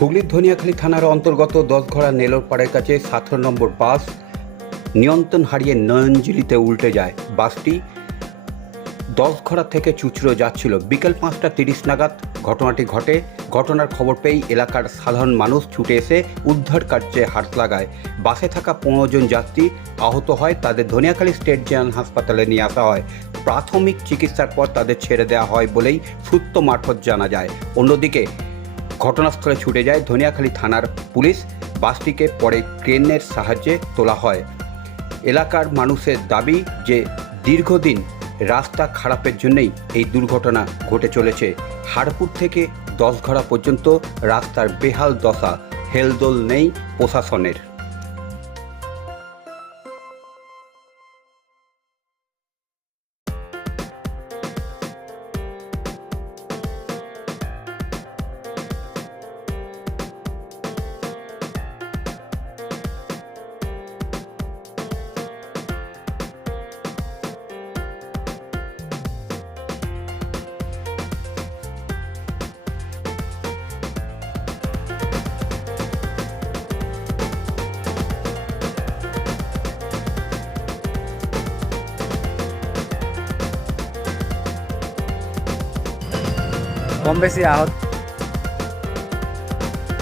হুগলির ধনিয়াখালী থানার অন্তর্গত দশঘড়া নেলোরপাড়ের কাছে সতেরো নম্বর বাস নিয়ন্ত্রণ হারিয়ে নয়নজিলিতে উল্টে যায়। বাসটি দশঘড়া থেকে চুচড়ো যাচ্ছিল। বিকেল পাঁচটা তিরিশ নাগাদ ঘটনাটি ঘটে। ঘটনার খবর পেয়েই এলাকার সাধারণ মানুষ ছুটে এসে উদ্ধার কার্যে হাত লাগায়। বাসে থাকা পনেরো জন যাত্রী আহত হয়, তাদের ধনিয়াখালী স্টেট জেনারেল হাসপাতালে নিয়ে আসা হয়। প্রাথমিক চিকিৎসার পর তাদের ছেড়ে দেওয়া হয় বলেই সূত্র মারফত জানা যায়। অন্যদিকে ঘটনাস্থলে ছুটে যায় ধনিয়াখালী থানার পুলিশ। বাসটিকে পরে ক্রেনের সাহায্যে তোলা হয়। এলাকার মানুষের দাবি যে দীর্ঘদিন রাস্তা খারাপের জন্যই এই দুর্ঘটনা ঘটে চলেছে। হাড়পুর থেকে দশঘড়া পর্যন্ত রাস্তার বেহাল দশা, হেলদোল নেই প্রশাসনের। কম বেশি আহত